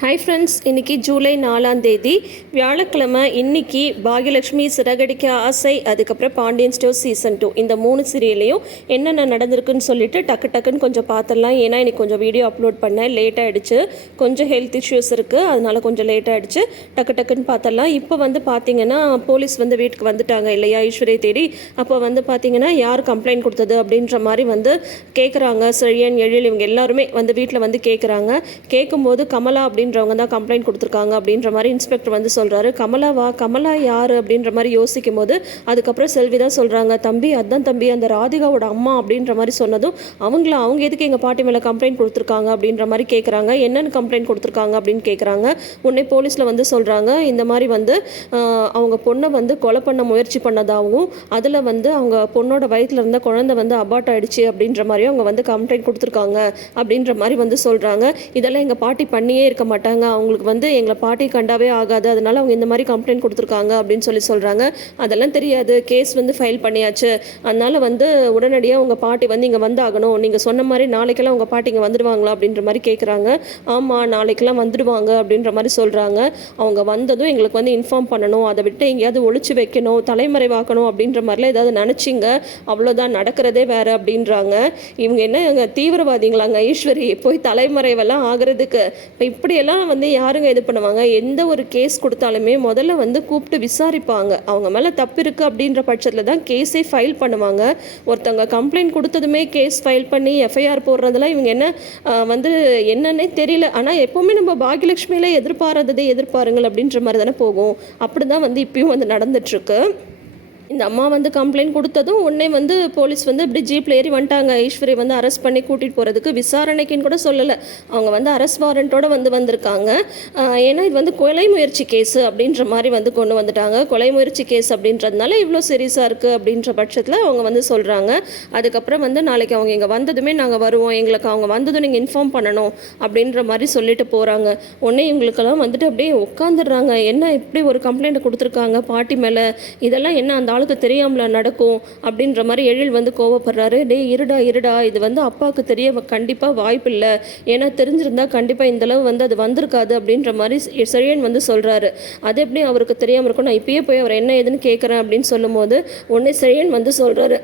Hi friends இன்னைக்கு ஜூலை நாலாம் தேதி வியாழக்கிழமை இன்னைக்கு பாகியலட்சுமி சிறகடிக்க ஆசை அதுக்கப்புறம் பாண்டியன் ஸ்டோர் சீசன் டூ இந்த மூணு சீரியல்லையும் என்னென்ன நடந்திருக்குன்னு சொல்லிட்டு டக்கு டக்குன்னு கொஞ்சம் பார்த்துடலாம் ஏன்னா இன்றைக்கி கொஞ்சம் வீடியோ அப்லோட் பண்ணேன். லேட் ஆகிடுச்சு கொஞ்சம் ஹெல்த் இஷ்யூஸ் இருக்குது அதனால கொஞ்சம் லேட் ஆகிடுச்சு டக்கு டக்குன்னு பார்த்துடலாம் இப்போ வந்து பார்த்தீங்கன்னா போலீஸ் வந்து வீட்டுக்கு வந்துட்டாங்க இல்லையா? ஈஸ்வரியை தேடி. அப்போ வந்து பார்த்தீங்கன்னா யார் கம்ப்ளைண்ட் கொடுத்தது அப்படின்ற மாதிரி வந்து கேட்குறாங்க செழியன் எழில் இவங்க எல்லாருமே வந்து வீட்டில் வந்து கேட்குறாங்க கேட்கும்போது கமலா அப்படின்னு அப்படின்றவங்க தான் கம்ப்ளைண்ட் கொடுத்துருக்காங்க அப்படின்ற மாதிரி இன்ஸ்பெக்டர் வந்து சொல்கிறாரு கமலாவா கமலா யார் அப்படின்ற மாதிரி யோசிக்கும் போது அதுக்கப்புறம் செல்வி தான் சொல்கிறாங்க தம்பி அதான் தம்பி அந்த ராதிகாவோட அம்மா அப்படின்ற மாதிரி சொன்னதும் அவங்கள அவங்க எதுக்கு எங்கள் பாட்டி மேலே கம்ப்ளைண்ட் கொடுத்துருக்காங்க அப்படின்ற மாதிரி கேட்குறாங்க என்னென்னு கம்ப்ளைண்ட் கொடுத்துருக்காங்க அப்படின்னு கேட்குறாங்க உடனே போலீஸில் வந்து சொல்கிறாங்க இந்த மாதிரி வந்து அவங்க பொண்ணை வந்து கொலை பண்ண முயற்சி பண்ணதாகவும் அதில் வந்து அவங்க பொண்ணோட வயிற்றில் இருந்த குழந்தை வந்து அபார்ட் ஆகிடுச்சு அப்படின்ற மாதிரியும் அவங்க வந்து கம்ப்ளைண்ட் கொடுத்துருக்காங்க அப்படின்ற மாதிரி வந்து சொல்கிறாங்க இதெல்லாம் எங்கள் பாட்டி பண்ணியே இருக்க மாட்டாங்க. அவங்களுக்கு வந்து எங்களை பாட்டி கண்டாவே ஆகாது. அதனால அவங்க இந்த மாதிரி கம்ப்ளைண்ட் கொடுத்துருக்காங்க அப்படின்னு சொல்லி சொல்கிறாங்க அதெல்லாம் தெரியாது. கேஸ் வந்து ஃபைல் பண்ணியாச்சு. அதனால வந்து உடனடியாக உங்கள் பாட்டி வந்து இங்கே வந்தாகணும். நீங்கள் சொன்ன மாதிரி நாளைக்கெல்லாம் உங்கள் பாட்டி இங்கே வந்துடுவாங்களா அப்படின்ற மாதிரி கேட்குறாங்க ஆமாம் நாளைக்கெல்லாம் வந்துடுவாங்க அப்படின்ற மாதிரி சொல்கிறாங்க அவங்க வந்ததும் எங்களுக்கு வந்து இன்ஃபார்ம் பண்ணணும். அதை விட்டு எங்கேயாவது ஒழிச்சு வைக்கணும் தலைமறைவாக்கணும் அப்படின்ற மாதிரிலாம் ஏதாவது நினச்சிங்க. அவ்வளோதான் நடக்கிறதே வேறு அப்படின்றாங்க. இவங்க என்ன தீவிரவாதிங்களாங்க. ஈஸ்வரி போய் தலைமறைவெல்லாம் ஆகிறதுக்கு. இப்போ இப்படியெல்லாம் வந்து யாருங்க இது பண்ணுவாங்க? எந்த ஒரு கேஸ் கொடுத்தாலுமே முதல்ல வந்து கூப்பிட்டு விசாரிப்பாங்க. அவங்க மேலே தப்பு இருக்குது அப்படின்ற பட்சத்தில் தான் கேஸே ஃபைல் பண்ணுவாங்க. ஒருத்தவங்க கம்ப்ளைண்ட் கொடுத்ததுமே கேஸ் ஃபைல் பண்ணி எஃப்ஐஆர் போடுறதெல்லாம் இவங்க என்ன வந்து என்னன்னே தெரியல. ஆனால் எப்போவுமே நம்ம பாகியலட்சுமியில் எதிர்பாராததே எதிர்பாருங்கள் அப்படின்ற மாதிரி தானே போகும். அப்படி தான் வந்து இப்பயும் வந்து நடந்துட்டுருக்கு இந்த அம்மா வந்து கம்ப்ளைண்ட் கொடுத்ததும் உடனே வந்து போலீஸ் வந்து இப்படி ஜீப்பில் ஏறி வந்துட்டாங்க. ஈஸ்வரி வந்து அரெஸ்ட் பண்ணி கூட்டிகிட்டு போகிறதுக்கு விசாரணைக்குன்னு கூட சொல்லலை. அவங்க வந்து அரெஸ்ட் வாரண்ட்டோட வந்து வந்திருக்காங்க. ஏன்னா இது வந்து கொலை முயற்சி கேஸ் அப்படின்ற மாதிரி வந்து கொண்டு வந்துட்டாங்க. கொலை முயற்சி கேஸ் அப்படின்றதுனால இவ்வளோ சீரியஸாக இருக்குது அப்படின்ற பட்சத்தில் அவங்க வந்து சொல்கிறாங்க அதுக்கப்புறம் வந்து நாளைக்கு அவங்க இங்கே வந்ததுமே நாங்கள் வருவோம். எங்களுக்கு அவங்க வந்ததும் நீங்கள் இன்ஃபார்ம் பண்ணணும் அப்படின்ற மாதிரி சொல்லிட்டு போகிறாங்க உடனே இவங்களுக்கெல்லாம் வந்துட்டு அப்படியே உட்காந்துடுறாங்க என்ன இப்படி ஒரு கம்ப்ளைண்ட் கொடுத்துருக்காங்க? பாட்டி மேலே இதெல்லாம் என்ன அந்த ஆளுக்கு தெரியாமல நடக்கும் அப்படின்ற மாதிரி எழில் வந்து கோவப்படுறாரு. டே இருடா இருடா. இது வந்து அப்பாவுக்கு தெரிய கண்டிப்பாக வாய்ப்பு இல்லை ஏன்னா தெரிஞ்சிருந்தா கண்டிப்பாக இந்த அளவு வந்து அது வந்திருக்காது அப்படின்ற மாதிரி சரியன் செழியன் வந்து சொல்கிறாரு அது எப்படி அவருக்கு தெரியாமல் இருக்கும்? நான் இப்பயே போய் அவர் என்ன ஏதுன்னு கேட்குறேன் அப்படின்னு சொல்லும்போது உடனே செழியன் வந்து சொல்கிறாரு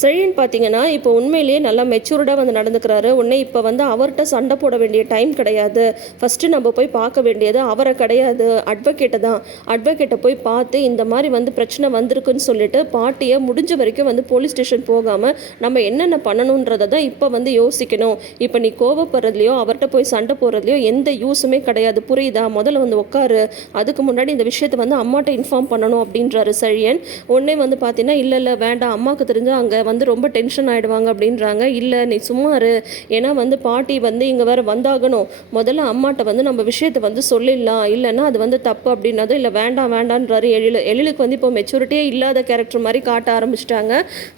செழியன் பார்த்தீங்கன்னா இப்போ உண்மையிலேயே நல்லா மெச்சூர்டாக வந்து நடந்துக்கிறாரு. உடனே இப்போ வந்து அவர்கிட்ட சண்டை போட வேண்டிய டைம் கிடையாது. ஃபஸ்ட்டு நம்ம போய் பார்க்க வேண்டியது அவரை கிடையாது. அட்வொகேட்டை தான். அட்வொகேட்டை போய் பார்த்து இந்த மாதிரி வந்து பிரச்சனை வந்திருக்குன்னு சொல்லிட்டு பாட்டியை முடிஞ்ச வரைக்கும் வந்து போலீஸ் ஸ்டேஷன் போகாமல் நம்ம என்னென்ன பண்ணணுன்றதை தான் இப்போ வந்து யோசிக்கணும். இப்போ நீ கோவப்படுறதுலையோ அவர்கிட்ட போய் சண்டை போடுறதுலையோ எந்த யூஸுமே கிடையாது. புரியுதா? முதல்ல வந்து உட்காரு அதுக்கு முன்னாடி இந்த விஷயத்தை வந்து அம்மாட்ட இன்ஃபார்ம் பண்ணணும் அப்படின்றாரு செழியன் உடனே வந்து பார்த்தீங்கன்னா இல்லை இல்லை வேண்டாம். அம்மாவுக்கு தெரிஞ்சா அங்கே வந்து ரொம்ப டென்ஷன் ஆகிடுவாங்க அப்படின்றாங்க. இல்லை நீ சும்மா இரு. ஏன்னா வந்து பாட்டி வந்து இங்கே வேறு வந்தாகணும். முதல்ல அம்மாட்ட வந்து நம்ம விஷயத்தை வந்து சொல்லிடலாம். இல்லைன்னா அது வந்து தப்பு அப்படின்னதும் இல்லை வேண்டாம் வேண்டான்றாரு எழில். எழிலுக்கு வந்து இப்போ மெச்சூரிட்டியே இல்லாத கேரக்டர் மாதிரி காட்ட ஆரம்பிச்சிட்டாங்க.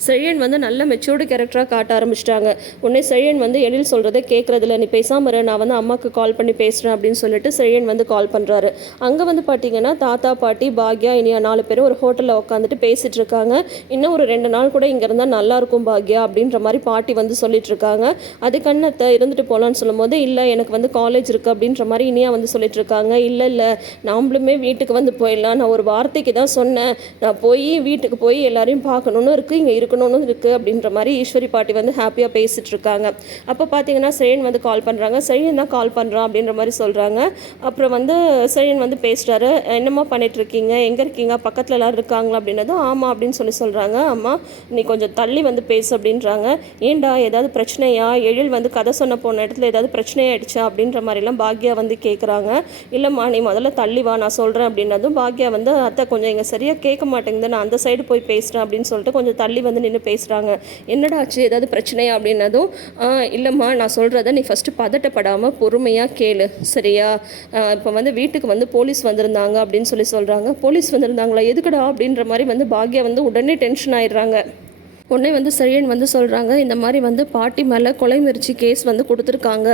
செழியன் வந்து நல்ல மெச்சூர்டு கேரக்டராக காட்ட ஆரம்பிச்சிட்டாங்க. உடனே செழியன் வந்து எழில் சொல்கிறத கேட்குறதில்ல நீ பேசாமல் இரு. நான் வந்து அம்மாவுக்கு கால் பண்ணி பேசுகிறேன் அப்படின்னு சொல்லிட்டு செழியன் வந்து கால் பண்ணுறாரு அங்கே வந்து பார்த்தீங்கன்னா தாத்தா பாட்டி பாக்யா இனியா நாலு பேரும் ஒரு ஹோட்டலில் உட்காந்துட்டு பேசிகிட்டு இருக்காங்க. இன்னும் ஒரு ரெண்டு நாள் கூட இங்கே இருந்தால் நல்லா இருக்கும் பாக்யா அப்படின்ற மாதிரி பாட்டி வந்து சொல்லிட்டு இருக்காங்க அதுக்கு இருந்துட்டு போகலான்னு சொல்லும்போது இல்லை எனக்கு வந்து காலேஜ் இருக்குது அப்படின்ற மாதிரி இனியா வந்து சொல்லிட்டு இருக்காங்க இல்லை இல்லை நாமளுமே வீட்டுக்கு வந்து போயிடலாம். நான் ஒரு வார்த்தைக்கு தான் சொன்னேன். நான் போய் வீட்டுக்கு போய் எல்லாரையும் பார்க்கணுன்னு இருக்குது இங்கே இருக்கணும்னு இருக்குது அப்படின்ற மாதிரி ஈஸ்வரி பாட்டி வந்து ஹாப்பியாக பேசிட்டு இருக்காங்க அப்போ பார்த்தீங்கன்னா செழியன் வந்து கால் பண்ணுறாங்க சரியன் தான் கால் பண்ணுறான் அப்படின்ற மாதிரி சொல்கிறாங்க அப்புறம் வந்து செழியன் வந்து பேசுகிறாரு என்னம்மா பண்ணிட்டு இருக்கீங்க எங்கே இருக்கீங்க? பக்கத்தில் எல்லாரும் இருக்காங்களா? அப்படின்னதும் ஆமாம் அப்படின்னு சொல்லி சொல்கிறாங்க அம்மா நீ கொஞ்சம் தள்ளி வந்து பேசு அப்படின்றாங்க. ஏன்டா ஏதாவது பிரச்சனையா? எழில் வந்து கதை சொன்ன போன இடத்துல ஏதாவது பிரச்சனையாயிடுச்சா? அப்படின்ற மாதிரிலாம் பாக்யா வந்து கேட்குறாங்க இல்லைம்மா நீ முதல்ல தள்ளி வா நான் சொல்கிறேன் அப்படின்னதும் பாக்யா வந்து அத்தை கொஞ்சம் இங்கே சரியாக கேட்க மாட்டேங்குது. நான் அந்த சைடு போய் பேசுகிறேன் அப்படின்னு சொல்லிட்டு கொஞ்சம் தள்ளி வந்து நின்று பேசுகிறாங்க என்னடா ஆச்சு? ஏதாவது பிரச்சனையா? அப்படின்னதும் இல்லைம்மா நான் சொல்கிறத நீ ஃபஸ்ட்டு பதட்டப்படாமல் பொறுமையாக கேளு. சரியா? இப்போ வந்து வீட்டுக்கு வந்து போலீஸ் வந்திருந்தாங்க அப்படின்னு சொல்லி சொல்கிறாங்க போலீஸ் வந்திருந்தாங்களா? எதுக்குடா? அப்படின்ற மாதிரி வந்து பாக்யா வந்து உடனே டென்ஷன் ஆயிடுறாங்க. உடனே வந்து செழியன் வந்து சொல்கிறாங்க இந்த மாதிரி வந்து பாட்டி மேலே கொலை முயற்சி கேஸ் வந்து கொடுத்துருக்காங்க.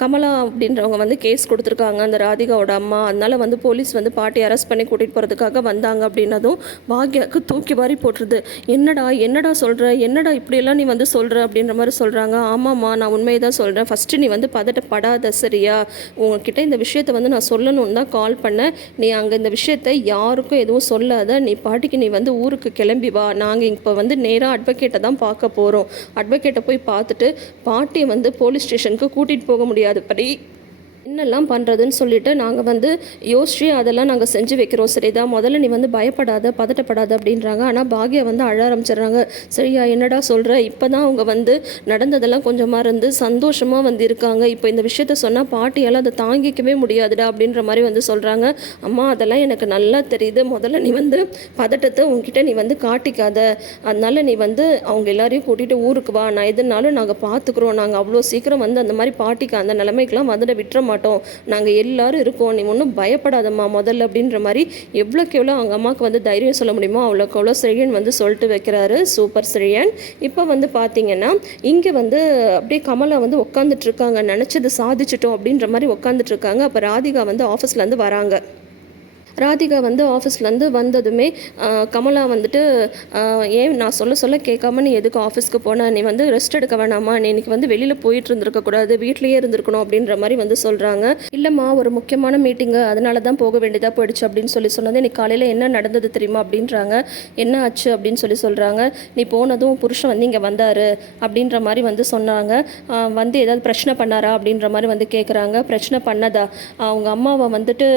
கமலா அப்படின்றவங்க வந்து கேஸ் கொடுத்துருக்காங்க. அந்த ராதிகாவோட அம்மா அதனால் வந்து போலீஸ் வந்து பாட்டி அரெஸ்ட் பண்ணி கூட்டிகிட்டு போகிறதுக்காக வந்தாங்க அப்படின்னதும் பாக்யாவுக்கு தூக்கி வாரி போட்டுருது. என்னடா என்னடா சொல்கிற என்னடா இப்படியெல்லாம் நீ வந்து சொல்கிற அப்படின்ற மாதிரி சொல்கிறாங்க ஆமாம்மா நான் உண்மையை தான் சொல்கிறேன் ஃபஸ்ட்டு நீ வந்து பதட்டப்படாத சரியா? உங்ககிட்ட இந்த விஷயத்தை வந்து நான் சொல்லணும்னு தான் கால் பண்ணேன். நீ அங்கே இந்த விஷயத்தை யாருக்கும் எதுவும் சொல்லாத. நீ பாட்டிக்கு நீ வந்து ஊருக்கு கிளம்பி வா. நாங்கள் இப்போ வந்து நேராக அட்வொகேட்டை தான் பார்க்க போகிறோம் அட்வொகேட்டை போய் பார்த்துட்டு பாட்டியை வந்து போலீஸ் ஸ்டேஷனுக்கு கூட்டிகிட்டு போக முடியாதுபடி என்னெல்லாம் பண்ணுறதுன்னு சொல்லிட்டு நாங்கள் வந்து யோசிச்சு அதெல்லாம் நாங்கள் செஞ்சு வைக்கிறோம். சரிதான் முதல்ல நீ வந்து பயப்படாத பதட்டப்படாத அப்படின்றாங்க. ஆனால் பாக்யா வந்து அழ ஆரம்பிச்சிடுறாங்க. சரியா என்னடா சொல்கிற இப்போ தான் அவங்க வந்து நடந்ததெல்லாம் கொஞ்சமாக இருந்து சந்தோஷமாக வந்து இருக்காங்க. இப்போ இந்த விஷயத்த சொன்னால் பாட்டியால் அதை தாங்கிக்கவே முடியாதுடா அப்படின்ற மாதிரி வந்து சொல்கிறாங்க அம்மா அதெல்லாம் எனக்கு நல்லா தெரியுது. முதல்ல நீ வந்து பதட்டத்தை உங்ககிட்ட நீ வந்து காட்டிக்காத. அதனால நீ வந்து அவங்க எல்லாரையும் கூட்டிகிட்டு ஊருக்கு வா. நான் எதுனாலும் நாங்கள் பார்த்துக்குறோம் நாங்கள் அவ்வளோ சீக்கிரம் வந்து அந்த மாதிரி பாட்டிக்கு அந்த நிலைமைக்கெலாம் வந்துட விட்டுற மாட்டோம். நாங்கள் எல்லாரும் இருக்கோம். நீ ஒன்றும் பயப்படாதம்மா முதல்ல அப்படின்ற மாதிரி எவ்வளோக்கு எவ்வளோ அவங்க அம்மாவுக்கு வந்து தைரியம் சொல்ல முடியுமோ அவ்வளோக்கு அவ்வளோ ஸ்ரீயன் வந்து சொல்லிட்டு வைக்கிறாரு. சூப்பர் ஸ்ரீயன். இப்போ வந்து பார்த்தீங்கன்னா இங்கே வந்து அப்படியே கமலா வந்து உட்காந்துட்டு இருக்காங்க. நினச்சது சாதிச்சிட்டோம் அப்படின்ற மாதிரி உட்காந்துட்டு இருக்காங்க. அப்போ ராதிகா வந்து ஆஃபீஸ்லேருந்து வராங்க. ராதிகா வந்து ஆஃபீஸ்லேருந்து வந்ததுமே கமலா வந்துட்டு ஏன் நான் சொல்ல சொல்ல கேட்காம நீ எதுக்கு ஆஃபீஸ்க்கு போன? நீ வந்து ரெஸ்ட் எடுக்க வேணாமா? நீ இன்னைக்கு வந்து வெளியில் போயிட்டு இருந்திருக்க கூடாது வீட்லேயே இருந்திருக்கணும் அப்படின்ற மாதிரி வந்து சொல்கிறாங்க இல்லைம்மா ஒரு முக்கியமான மீட்டிங்கு அதனால தான் போக வேண்டியதாக போயிடுச்சு அப்படின்னு சொல்லி சொன்னது. இன்னைக்கு காலையில் என்ன நடந்தது தெரியுமா அப்படின்றாங்க. என்ன ஆச்சு அப்படின்னு சொல்லி சொல்கிறாங்க நீ போனதும் புருஷன் வந்து இங்கே வந்தார் அப்படின்ற மாதிரி வந்து சொன்னாங்க. வந்து ஏதாவது பிரச்சனை பண்ணாரா அப்படின்ற மாதிரி வந்து கேட்குறாங்க பிரச்சனை பண்ணதா? அவங்க அம்மாவை வந்துட்டு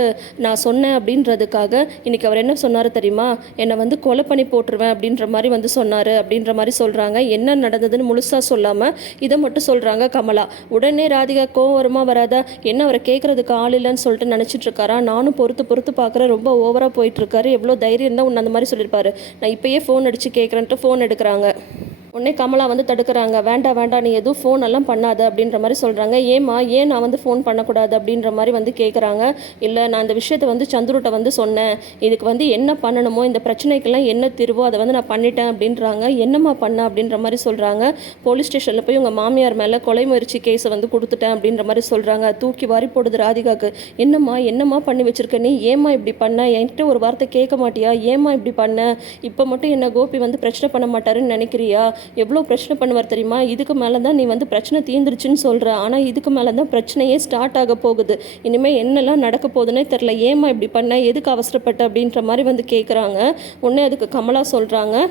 நான் சொன்னேன் அப்படின்ற அப்படின்றதுக்காக இன்னைக்கு அவர் என்ன சொன்னார் தெரியுமா? என்னை வந்து கொலை பண்ணி போட்டுருவேன் அப்படின்ற மாதிரி வந்து சொன்னார். அப்படின்ற மாதிரி சொல்கிறாங்க என்ன நடந்ததுன்னு முழுசாக சொல்லாமல் இதை மட்டும் சொல்கிறாங்க கமலா. உடனே ராதிகா கோவம் வருமா வராதா? என்ன அவரை கேட்குறதுக்கு ஆள் இல்லைன்னு சொல்லிட்டு நினச்சிட்டு இருக்காரா? நானும் பொறுத்து பொறுத்து பார்க்குறேன் ரொம்ப ஓவராக போயிட்டுருக்காரு எவ்வளோ தைரியம் தான் உன்னை அந்த மாதிரி சொல்லியிருப்பாரு. நான் இப்பயே ஃபோன் அடித்து கேட்குறேன்ட்டு ஃபோன் எடுக்கிறாங்க. உடனே கமலா வந்து தடுக்கிறாங்க. வேண்டாம் வேண்டாம் நீ எதுவும் ஃபோன் எல்லாம் பண்ணாத அப்படின்ற மாதிரி சொல்கிறாங்க ஏம்மா ஏன் நான் வந்து ஃபோன் பண்ணக்கூடாது? அப்படின்ற மாதிரி வந்து கேட்குறாங்க இல்லை நான் இந்த விஷயத்தை வந்து சந்துருட்ட வந்து சொன்னேன். இதுக்கு வந்து என்ன பண்ணணுமோ இந்த பிரச்சனைக்கெல்லாம் என்ன தீர்வோ அதை வந்து நான் பண்ணிட்டேன் அப்படின்றாங்க. என்னம்மா பண்ண? அப்படின்ற மாதிரி சொல்கிறாங்க போலீஸ் ஸ்டேஷனில் போய் உங்கள் மாமியார் மேலே கொலை முயற்சி கேஸை வந்து கொடுத்துட்டேன் அப்படின்ற மாதிரி சொல்கிறாங்க தூக்கி வாரி போடுது ராதிகாக்கு. என்னம்மா என்னம்மா பண்ணி வச்சிருக்க நீ? ஏம்மா இப்படி பண்ண? என்கிட்ட ஒரு வார்த்தை கேட்க மாட்டியா? ஏம்மா இப்படி பண்ண? இப்போ மட்டும் என்ன கோபி வந்து பிரச்சனை பண்ண மாட்டாருன்னு நினைக்கிறியா? எவ்வளோ பிரச்சனை பண்ணுவார் தெரியுமா? இதுக்கு மேலே தான் நீ வந்து பிரச்சனை தீந்துருச்சுன்னு சொல்கிற ஆனால் இதுக்கு மேலே தான் பிரச்சனையே ஸ்டார்ட் ஆக போகுது. இனிமேல் என்னெல்லாம் நடக்க போகுதுன்னே தெரில ஏம்மா இப்படி பண்ண? எதுக்கு அவசரப்பட்ட? அப்படின்ற மாதிரி வந்து கேட்குறாங்க உடனே அதுக்கு கமலா சொல்கிறாங்க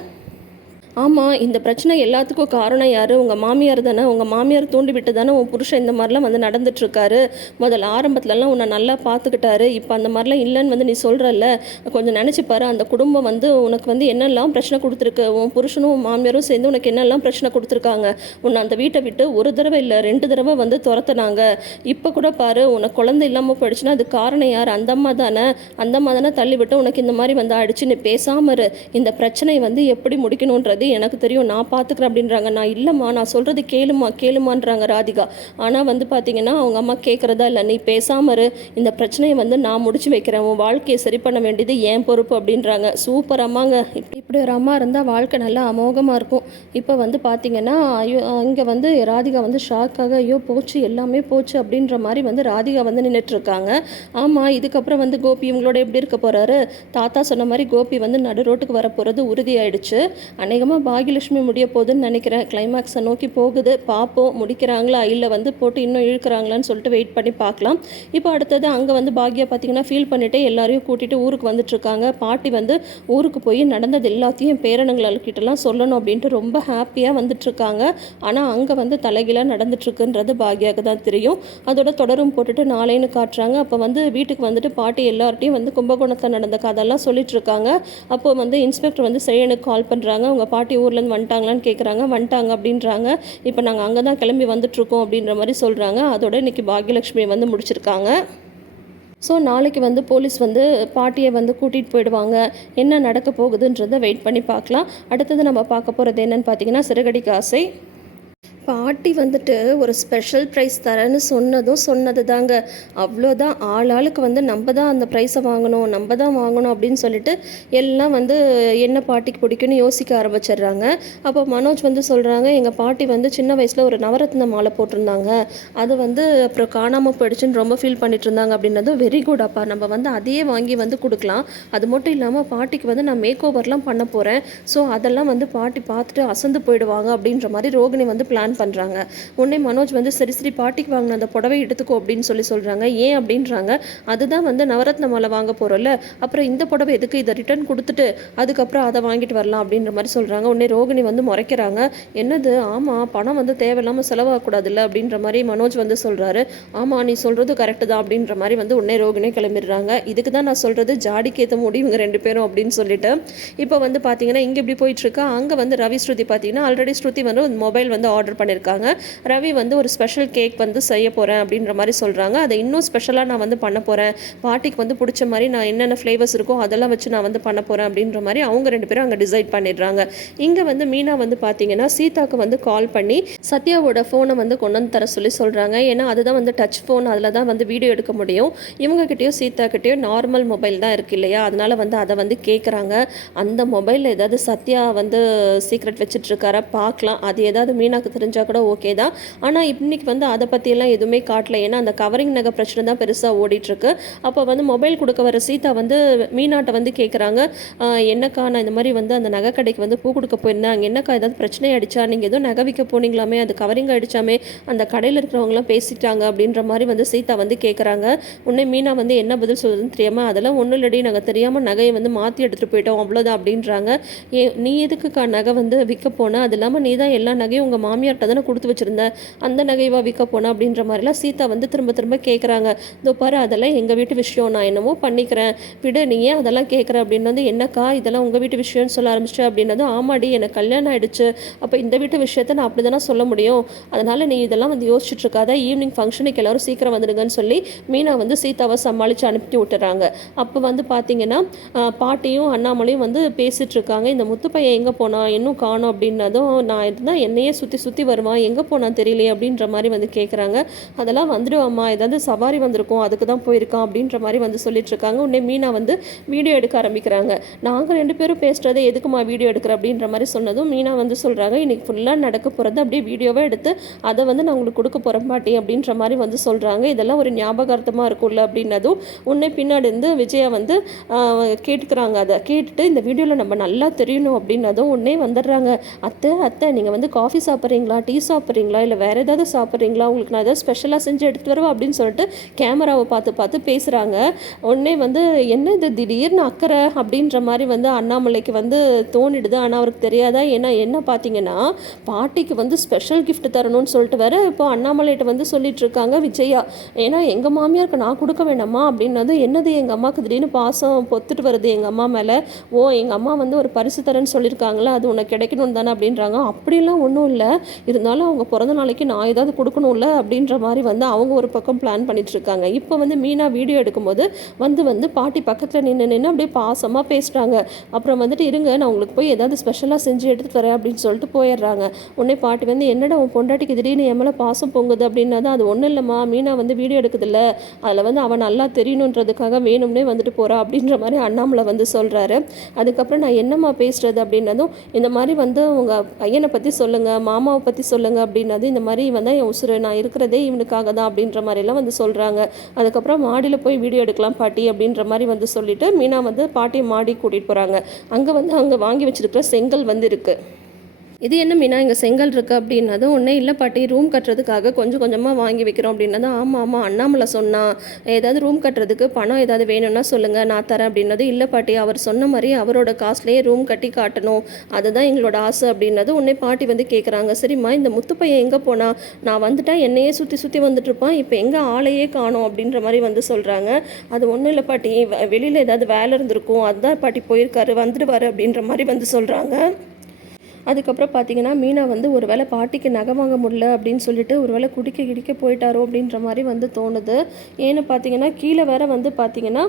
ஆமாம் இந்த பிரச்சனை எல்லாத்துக்கும் காரணம் யார்? உங்கள் மாமியார் தானே. உங்கள் மாமியார் தூண்டி விட்டு தானே உன் புருஷன் இந்த மாதிரிலாம் வந்து நடந்துட்டுருக்காரு. முதல்ல ஆரம்பத்துலலாம் உன்னை நல்லா பார்த்துக்கிட்டாரு. இப்போ அந்த மாதிரிலாம் இல்லைன்னு வந்து நீ சொல்கிறல்ல கொஞ்சம் நினச்சிப்பாரு அந்த குடும்பம் வந்து உனக்கு வந்து என்னெல்லாம் பிரச்சனை கொடுத்துருக்கு? உன் புருஷனும் உன் மாமியாரும் சேர்ந்து உனக்கு என்னெல்லாம் பிரச்சனை கொடுத்துருக்காங்க? உன்னை அந்த வீட்டை விட்டு ஒரு தடவை இல்லை ரெண்டு தடவை வந்து துரத்துனாங்க. இப்போ கூட பாரு உனக்கு குழந்தை இல்லாமல் போயிடுச்சுன்னா அது காரணம் யார்? அந்த அம்மா தானே. அந்த அம்மா தானே தள்ளி விட்டு உனக்கு இந்த மாதிரி வந்து அடிச்சு நீ பேசாமல் இரு. இந்த பிரச்சனையை வந்து எப்படி முடிக்கணுன்றது எனக்கு தெரியும் நான் பார்த்துக்கிறேன் அப்படின்றாங்க. நான் இல்லைம்மா நான் சொல்கிறது கேளுமா கேளுமான்றாங்க ராதிகா. ஆனால் வந்து பார்த்தீங்கன்னா அவங்க அம்மா கேட்குறதா இல்லை. நீ பேசாம இரு. இந்த பிரச்சனையை வந்து நான் முடிச்சு வைக்கிறேன். உன் வாழ்க்கையை சரி பண்ண வேண்டியது ஏன் பொறுப்பு அப்படின்றாங்க. சூப்பர் அம்மாங்க. இப்படி இப்படி ஒரு அம்மா இருந்தால் வாழ்க்கை நல்லா அமோகமாக இருக்கும். இப்போ வந்து பார்த்தீங்கன்னா ஐயோ இங்கே வந்து ராதிகா வந்து ஷாக்காக ஐயோ போச்சு எல்லாமே போச்சு அப்படின்ற மாதிரி வந்து ராதிகா வந்து நின்றுட்டுருக்காங்க ஆமாம் இதுக்கப்புறம் வந்து கோபி இவங்களோட எப்படி இருக்க போகிறாரு தாத்தா சொன்ன மாதிரி கோபி வந்து நடு ரோட்டுக்கு வர போகிறது உறுதியாயிடுச்சு. அநேகமாக பாகியலட்சுமி முடிய போகுதுன்னு நினைக்கிறேன். கிளைமேக்ஸை நோக்கி போகுது. பார்ப்போம் முடிக்கிறாங்களா? இல்லை வந்து போட்டு இன்னும் இழுக்கிறாங்களான்னு சொல்லிட்டு வெயிட் பண்ணி பார்க்கலாம். இப்போ அடுத்தது அங்கே வந்து பாக்யா பார்த்தீங்கன்னா ஃபீல் பண்ணிட்டு எல்லாரையும் கூட்டிகிட்டு ஊருக்கு வந்துட்டுருக்காங்க. பாட்டி வந்து ஊருக்கு போய் நடந்தது எல்லாத்தையும் என் பேரனுங்கள்கிட்டலாம் சொல்லணும் அப்படின்ட்டு ரொம்ப ஹாப்பியாக வந்துட்டுருக்காங்க. ஆனால் அங்கே வந்து தலைகீழாக நடந்துட்டுருக்குன்றது பாக்யாவுக்கு தான் தெரியும். அதோட தொடரும் போட்டுட்டு நாளைன்னு காட்டுறாங்க. அப்போ வந்து வீட்டுக்கு வந்துட்டு பாட்டி எல்லார்ட்டையும் வந்து கும்பகோணத்தில் நடந்த கதெல்லாம் சொல்லிட்டு இருக்காங்க அப்போ வந்து இன்ஸ்பெக்டர் வந்து செழியனுக்கு கால் பண்ணுறாங்க உங்கள் பாட்டி ஊர்லேருந்து வந்துட்டாங்களான்னு கேட்குறாங்க வந்துட்டாங்க அப்படின்றாங்க. இப்போ நாங்கள் அங்கே தான் கிளம்பி வந்துட்டுருக்கோம் அப்படின்ற மாதிரி சொல்கிறாங்க அதோட இன்னைக்கு பாக்யலட்சுமி வந்து முடிச்சிருக்காங்க. ஸோ நாளைக்கு வந்து போலீஸ் வந்து பாட்டியை வந்து கூட்டிகிட்டு போயிடுவாங்க. என்ன நடக்க போகுதுன்றதை வெயிட் பண்ணி பார்க்கலாம். அடுத்தது நம்ம பார்க்க போகிறது என்னென்னு பார்த்தீங்கன்னா சிறுகடிக்கு ஆசை. பாட்டி வந்துட்டு ஒரு ஸ்பெஷல் ப்ரைஸ் தரேன்னு சொன்னதும் சொன்னது தாங்க. அவ்வளோதான். ஆள் ஆளுக்கு வந்து நம்ம தான் அந்த ப்ரைஸை வாங்கணும் நம்ம தான் வாங்கணும் அப்படின்னு சொல்லிட்டு எல்லாம் வந்து என்ன பாட்டிக்கு பிடிக்கும்னு யோசிக்க ஆரம்பிச்சிடுறாங்க. அப்போ மனோஜ் வந்து சொல்கிறாங்க எங்கள் பாட்டி வந்து சின்ன வயசில் ஒரு நவரத்ன மாலை போட்டிருந்தாங்க. அது வந்து அப்புறம் காணாமல் போயிடுச்சுன்னு ரொம்ப ஃபீல் பண்ணிட்டு இருந்தாங்க அப்படின்னதும் வெரி குட் அப்பா. நம்ம வந்து அதையே வாங்கி வந்து கொடுக்கலாம். அது மட்டும் இல்லாமல் பாட்டிக்கு வந்து நான் மேக் ஓவர்லாம் பண்ண போகிறேன் ஸோ அதெல்லாம் வந்து பாட்டி பார்த்துட்டு அசந்து போயிடுவாங்க. அப்படின்ற மாதிரி ரோகிணி வந்து பிளான் பண்ணுறாங்க உடனே மனோஜ் வந்து சரி சரி பாட்டிக்கு வாங்கின அந்த புடவை எடுத்துக்கோ அப்படின்னு சொல்லி சொல்கிறாங்க ஏன் அப்படின்றாங்க அதுதான் வந்து நவரத்ன மாலை வாங்க போகிறோம்ல அப்புறம் இந்த புடவை எதுக்கு இதை ரிட்டர்ன் கொடுத்துட்டு அதுக்கப்புறம் அதை வாங்கிட்டு வரலாம் அப்படின்ற மாதிரி சொல்கிறாங்க உடனே ரோகிணி வந்து முறைக்கிறாங்க. என்னது? ஆமாம் பணம் வந்து தேவையில்லாமல் செலவாகக்கூடாதுல்ல அப்படின்ற மாதிரி மனோஜ் வந்து சொல்கிறாரு ஆமாம் நீ சொல்கிறது கரெக்டு தான் அப்படின்ற மாதிரி வந்து உடனே ரோகிணி கிளம்பிடுறாங்க. இதுக்கு தான் நான் சொல்கிறது ஜாடிக்கு ஏற்ற முடியும் இவங்க ரெண்டு பேரும் அப்படின்னு சொல்லிட்டு. இப்போ வந்து பார்த்தீங்கன்னா இங்கே இப்படி போயிட்டுருக்கா அங்கே வந்து ரவி ஸ்ருதி பார்த்தீங்கன்னா ஆல்ரெடி ஸ்ருதி வந்து மொபைல் வந்து ஆர்டர் பண்ணி பண்ணியிருக்காங்க. ரவி வந்து ஒரு ஸ்பெஷல் கேக் வந்து செய்ய போகிறேன் அப்படின்ற மாதிரி சொல்கிறாங்க அதை இன்னும் ஸ்பெஷலாக நான் வந்து பண்ண போகிறேன் பாட்டிக்கு வந்து பிடிச்ச மாதிரி நான் என்னென்ன ஃப்ளேவர்ஸ் இருக்கோ அதெல்லாம் வச்சு நான் வந்து பண்ண போகிறேன் அப்படின்ற மாதிரி அவங்க ரெண்டு பேரும் அங்கே டிசைட் பண்ணிடுறாங்க. இங்கே வந்து மீனா வந்து பார்த்தீங்கன்னா சீதாக்கு வந்து கால் பண்ணி சத்யாவோட ஃபோனை வந்து கொண்டு வந்து தர சொல்லி சொல்கிறாங்க ஏன்னா அதுதான் வந்து டச் ஃபோன் அதில் தான் வந்து வீடியோ எடுக்க முடியும். இவங்ககிட்டயும் சீதாக்கிட்டேயும் நார்மல் மொபைல் தான் இருக்கு இல்லையா? அதனால் வந்து அதை வந்து கேட்குறாங்க அந்த மொபைலில் ஏதாவது சத்யா வந்து சீக்ரெட் வச்சுட்டு இருக்காரா? பார்க்கலாம். அது ஏதாவது மீனாக்கு தெரிஞ்சால் கூட ஓகே தான். ஆனால் இன்னைக்கு வந்து அதை பற்றியெல்லாம் எதுவுமே காட்டல. ஏன்னா அந்த கவரிங் நகை பிரச்சனை தான் பெருசாக ஓடிட்டுருக்கு. அப்போ வந்து மொபைல் கொடுக்க வர சீதா வந்து மீனாட்டை வந்து கேட்குறாங்க என்னக்கா நான் இந்த மாதிரி வந்து அந்த நகை கடைக்கு வந்து பூ கொடுக்க போயிருந்தேன். அங்கே என்னக்கா ஏதாவது பிரச்சனை அடிச்சா நீங்கள் ஏதோ நகை விற்க போனீங்களாமே அது கவரிங் அடிச்சாமே அந்த கடையில் இருக்கிறவங்களாம் பேசிட்டாங்க அப்படின்ற மாதிரி வந்து சீதா வந்து கேட்குறாங்க உடனே மீனா வந்து என்ன பதில் சொல்லுதுன்னு தெரியாமல் அதெல்லாம் ஒன்றும் இல்லடி நாங்கள் தெரியாமல் நகையை வந்து மாற்றி எடுத்துகிட்டு போயிட்டோம் அவ்வளோதான் அப்படின்றாங்க. ஏ நீ எதுக்குக்கா நகை வந்து விற்க போனேன் அது இல்லாமல் நீ தான் எல்லா நகையும் உங்கள் மாமியார் தானே கொடுத்து வச்சுருந்தேன் அந்த நகைவா விற்க போனேன் அப்படின்ற மாதிரிலாம் சீதா வந்து திரும்ப திரும்ப கேட்குறாங்க இதோ பாரு அதெல்லாம் எங்கள் வீட்டு விஷயம் நான் என்னமோ பண்ணிக்கிறேன். விடு நீ ஏன் அதெல்லாம் கேட்குற அப்படின்னு வந்து என்னக்கா இதெல்லாம் உங்கள் வீட்டு விஷயம்னு சொல்ல ஆரம்பிச்சு அப்படின்னது ஆமாடி எனக்கு கல்யாணம் ஆயிடுச்சு. அப்போ இந்த வீட்டு விஷயத்த நான் அப்படி தானே சொல்ல முடியும். அதனால் நீ இதெல்லாம் வந்து யோசிச்சுட்டு இருக்காத. ஈவினிங் ஃபங்க்ஷனுக்கு எல்லாரும் சீக்கிரம் வந்துடுங்கன்னு சொல்லி மீனா வந்து சீதாவை சமாளித்து அனுப்பி விட்டுறாங்க. அப்போ வந்து பார்த்தீங்கன்னா பாட்டியும் அண்ணாமலையும் வந்து பேசிகிட்டு இருக்காங்க. இந்த முத்து பையன் எங்கே போனான் இன்னும் காணோம் அப்படின்னதும் நான் இருந்தால் என்னையே சுற்றி சுற்றி வருவான் எங்கே போனான் தெரியலையே அப்படின்ற மாதிரி வந்து கேட்குறாங்க அதெல்லாம் வந்துடுவாம்மா ஏதாவது சவாரி வந்திருக்கும். அதுக்கு தான் போயிருக்கான் அப்படின்ற மாதிரி வந்து சொல்லிட்டு இருக்காங்க. உடனே மீனா வந்து வீடியோ எடுக்க ஆரம்பிக்கிறாங்க. நாங்கள் ரெண்டு பேரும் பேசுகிறதே எதுக்குமா வீடியோ எடுக்கிற அப்படின்ற மாதிரி சொன்னதும் மீனா வந்து சொல்கிறாங்க இன்னைக்கு ஃபுல்லாக நடக்க போகிறது அப்படியே வீடியோவை எடுத்து அதை வந்து நான் உங்களுக்கு கொடுக்க போகிறேன் பாட்டி அப்படின்ற மாதிரி வந்து சொல்கிறாங்க இதெல்லாம் ஒரு ஞாபகார்த்தமாக இருக்கும்ல அப்படின்னதும் உன்னை பின்னாடி இருந்து விஜயா வந்து கேட்டுக்கிறாங்க. அதை கேட்டுட்டு இந்த வீடியோவில் நம்ம நல்லா தெரியணும் அப்படின்னதும் உடனே வந்துடுறாங்க. அத்தை அத்தை நீங்கள் வந்து காஃபி சாப்பிட்றீங்களா? டீ சாப்பிட்றீங்களா? இல்லை வேறு ஏதாவது சாப்பிட்றீங்களா? உங்களுக்கு நான் ஏதாவது ஸ்பெஷலாக செஞ்சு எடுத்துகிட்டு வரவா? அப்படின்னு சொல்லிட்டு கேமராவை பார்த்து பார்த்து பேசுகிறாங்க உடனே வந்து என்ன இது? திடீர்னு அக்கறை? அப்படின்ற மாதிரி வந்து அண்ணாமலைக்கு வந்து தோணிடுது. ஆனால் அவருக்கு தெரியாதா? ஏன்னா என்ன பார்த்தீங்கன்னா பாட்டிக்கு வந்து ஸ்பெஷல் கிஃப்ட் தரணும்னு சொல்லிட்டு வேறு இப்போ அண்ணாமலைகிட்ட வந்து சொல்லிட்டு இருக்காங்க விஜயா. ஏன்னா எங்கள் மாமியாருக்கு நான் கொடுக்க வேண்டாமா? அப்படின்னது என்னது? எங்கள் அம்மாவுக்கு திடீர்னு பாசம் பொத்துட்டு வருது எங்கள் அம்மா மேலே. ஓ எங்கள் அம்மா வந்து ஒரு பரிசு தரேன்னு சொல்லியிருக்காங்களா அது உனக்கு கிடைக்கணும் தானே? அப்படின்றாங்க. அப்படிலாம் ஒன்றும் இல்லை. இருந்தாலும் அவங்க பிறந்த நாளைக்கு நான் ஏதாவது கொடுக்கணும்ல அப்படின்ற மாதிரி வந்து அவங்க ஒரு பக்கம் பிளான் பண்ணிட்டு இருக்காங்க இப்போ வந்து மீனா வீடியோ எடுக்கும்போது வந்து வந்து பாட்டி பக்கத்தில் நின்று நின்று அப்படியே பாசமாக பேசுகிறாங்க அப்புறம் வந்துட்டு இருங்க நான் உங்களுக்கு போய் ஏதாவது ஸ்பெஷலாக செஞ்சு எடுத்துகிட்டு வரேன் அப்படின்னு சொல்லிட்டு போயிடுறாங்க. உடனே பாட்டி வந்து என்னடா உன் பொண்டாட்டிக்கு திடீர்னு என் மேலே பாசம் பொங்குது? அப்படின்னா தான் அது ஒன்றும் இல்லைம்மா. மீனா வந்து வீடியோ எடுக்குதுல்ல. அதில் வந்து அவன் நல்லா தெரியணுன்றதுக்காக வேணும்னே வந்துட்டு போகிறா அப்படின்ற மாதிரி அண்ணாமலை வந்து சொல்கிறாரு அதுக்கப்புறம் நான் என்னம்மா பேசுகிறது அப்படின்னதும் இந்த மாதிரி வந்து உங்கள் பையனை பற்றி சொல்லுங்கள் மாமாவை பற்றி சொல்லுங்கள் அப்படின்னது இந்த மாதிரி வந்து என் உசுறு நான் இருக்கிறதே இவனுக்காக தான் அப்படின்ற மாதிரிலாம் வந்து சொல்கிறாங்க அதுக்கப்புறம் மாடியில் போய் வீடியோ எடுக்கலாம் பாட்டி அப்படின்ற மாதிரி வந்து சொல்லிவிட்டு மீனா வந்து பாட்டியை மாடி கூட்டிகிட்டு போகிறாங்க அங்கே வந்து அங்கே வாங்கி வச்சுருக்கிற செங்கல் வந்து இருக்குது இது என்ன மீனா இங்கே செங்கல் இருக்குது அப்படின்னதும் ஒன்றே இல்லை பாட்டி ரூம் கட்டுறதுக்காக கொஞ்சம் கொஞ்சமாக வாங்கி வைக்கிறோம் அப்படின்னதும் ஆமாம் ஆமாம் அண்ணாமலை சொன்னான் ஏதாவது ரூம் கட்டுறதுக்கு பணம் ஏதாவது வேணும்னா சொல்லுங்கள் நான் தரேன் அப்படின்னது இல்லை பாட்டி அவர் சொன்ன மாதிரி அவரோட காசுலேயே ரூம் கட்டி காட்டணும் அதுதான் எங்களோட ஆசை அப்படின்னது உடனே பாட்டி வந்து கேட்குறாங்க சரிம்மா இந்த முத்து பையன் எங்கே போனா? நான் வந்துட்டேன் என்னையே சுற்றி சுற்றி வந்துட்டு இருப்பான் இப்போ எங்கே ஆளையே காணோம் அப்படின்ற மாதிரி வந்து சொல்கிறாங்க அது ஒன்றும் இல்லை பாட்டி வெளியில் ஏதாவது வேலை இருந்திருக்கும் அதுதான் பாட்டி போயிருக்காரு வந்துடுவார் அப்படின்ற மாதிரி வந்து சொல்கிறாங்க அதுக்கப்புறம் பார்த்தீங்கன்னா மீனா வந்து ஒரு வேளை பாட்டிக்கு நகை வாங்க முடியல அப்படின்னு சொல்லிட்டு ஒரு வேளை குடிக்க கிடிக்க போயிட்டாரோ அப்படின்ற மாதிரி வந்து தோணுது. ஏன்னு பார்த்தீங்கன்னா கீழே வேற வந்து பார்த்தீங்கன்னா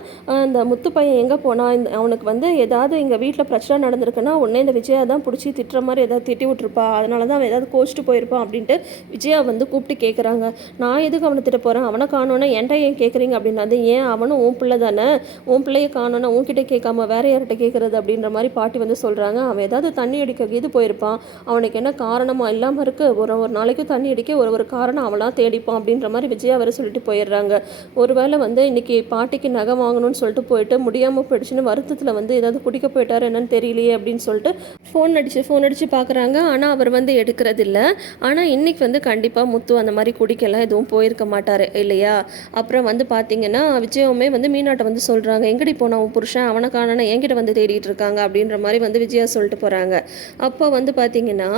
இந்த முத்து பையன் எங்கே போனால் இந்த அவனுக்கு வந்து ஏதாவது எங்கள் வீட்டில் பிரச்சனை நடந்திருக்குன்னா உடனே இந்த விஜயா தான் பிடிச்சி திட்டுற மாதிரி ஏதாவது திட்டி விட்டுருப்பா. அதனால தான் அவன் ஏதாவது கோச்சிட்டு போயிருப்பான் அப்படின்ட்டு விஜயா வந்து கூப்பிட்டு கேட்குறாங்க நான் எதுக்கு அவனை திட்ட போகிறேன் அவனை காணோன்னா என்கிட்ட ஏன் கேட்குறீங்க அப்படின்னா அது ஏன் அவனும் உன் பிள்ளை தானே? உன் பிள்ளைய காணோன்னா உன்கிட்ட கேட்காம வேற யார்கிட்ட கேட்குறது அப்படின்ற மாதிரி பாட்டி வந்து சொல்கிறாங்க அவன் ஏதாவது தண்ணி அடிக்க இது இருப்பான். அவனுக்கு என்ன காரணமாக இல்லாமல் இருக்குது ஒரு ஒரு நாளைக்கு தண்ணி அடிக்க ஒரு ஒரு காரணம் அவனாக தேடிப்பான் அப்படின்ற மாதிரி விஜய் அவரை சொல்லிட்டு போயிடுறாங்க. ஒருவேளை வந்து இன்னைக்கு பாட்டிக்கு நகை வாங்கணும்னு சொல்லிட்டு போயிட்டு முடியாமல் போயிடுச்சுன்னு வருத்தத்தில் வந்து ஏதாவது குடிக்க போயிட்டார் என்னன்னு தெரியலையே அப்படின்னு சொல்லிட்டு ஃபோன் அடித்து ஃபோன் அடித்து பார்க்குறாங்க ஆனால் அவர் வந்து எடுக்கிறது இல்லை ஆனால் இன்னைக்கு வந்து கண்டிப்பாக முத்து அந்த மாதிரி குடிக்கலாம் எதுவும் போயிருக்க மாட்டார் இல்லையா? அப்புறம் வந்து பார்த்தீங்கன்னா விஜயவுமே வந்து மீனாட்டை வந்து சொல்கிறாங்க எங்கடி போனான் புருஷன்? அவனை காணனா என்கிட்ட வந்து தேடிட்டு இருக்காங்க. அப்படின்ற மாதிரி வந்து விஜயா சொல்லிட்டு போகிறாங்க அப்போ வந்து பார்த்தீங்கன்னா